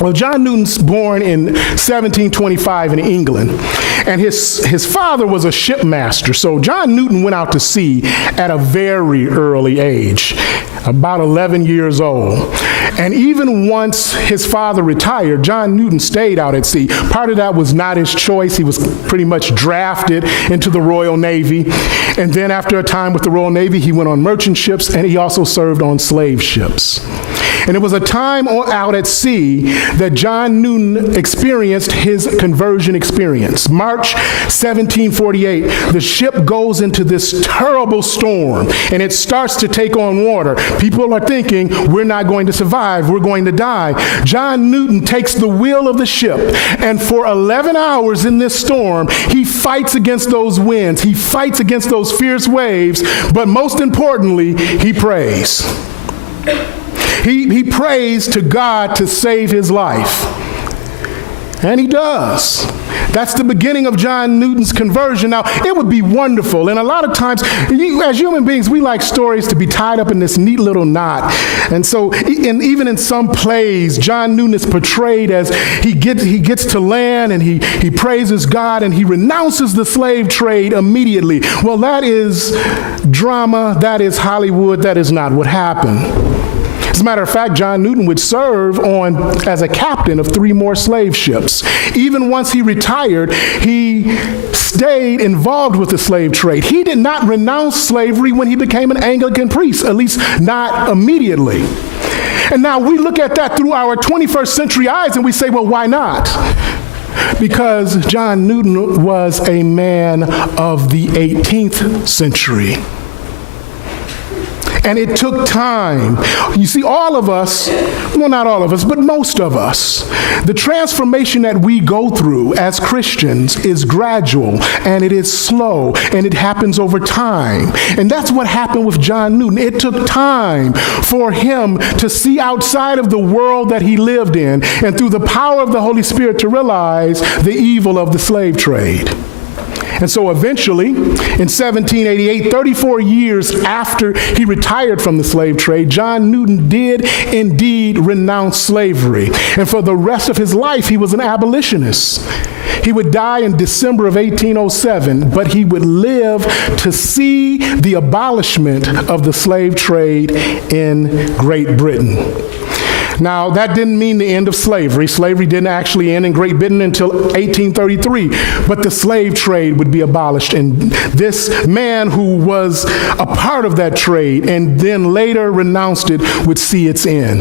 Well, John Newton's born in 1725 in England, and his father was a shipmaster. So John Newton went out to sea at a very early age, about 11 years old. And even once his father retired, John Newton stayed out at sea. Part of that was not his choice. He was pretty much drafted into the Royal Navy. And then after a time with the Royal Navy, he went on merchant ships, and he also served on slave ships. And it was a time out at sea that John Newton experienced his conversion experience. March 1748, the ship goes into this terrible storm, and it starts to take on water. People are thinking, we're not going to survive, we're going to die. John Newton takes the wheel of the ship, and for 11 hours in this storm, he fights against those winds, he fights against those fierce waves, but most importantly, he prays. He prays to God to save his life. And he does. That's the beginning of John Newton's conversion. Now, it would be wonderful. And a lot of times, as human beings, we like stories to be tied up in this neat little knot. And so, even in some plays, John Newton is portrayed as he gets to land and he praises God and he renounces the slave trade immediately. Well, that is drama. That is Hollywood. That is not what happened. As a matter of fact, John Newton would serve as a captain of 3 more slave ships. Even once he retired, he stayed involved with the slave trade. He did not renounce slavery when he became an Anglican priest, at least not immediately. And now we look at that through our 21st century eyes and we say, well, why not? Because John Newton was a man of the 18th century. And it took time. You see, all of us, well, not all of us, but most of us, the transformation that we go through as Christians is gradual, and it is slow, and it happens over time. And that's what happened with John Newton. It took time for him to see outside of the world that he lived in, and through the power of the Holy Spirit to realize the evil of the slave trade. And so eventually, in 1788, 34 years after he retired from the slave trade, John Newton did indeed renounce slavery. And for the rest of his life, he was an abolitionist. He would die in December of 1807, but he would live to see the abolishment of the slave trade in Great Britain. Now, that didn't mean the end of slavery. Slavery didn't actually end in Great Britain until 1833, but the slave trade would be abolished. And this man who was a part of that trade and then later renounced it would see its end.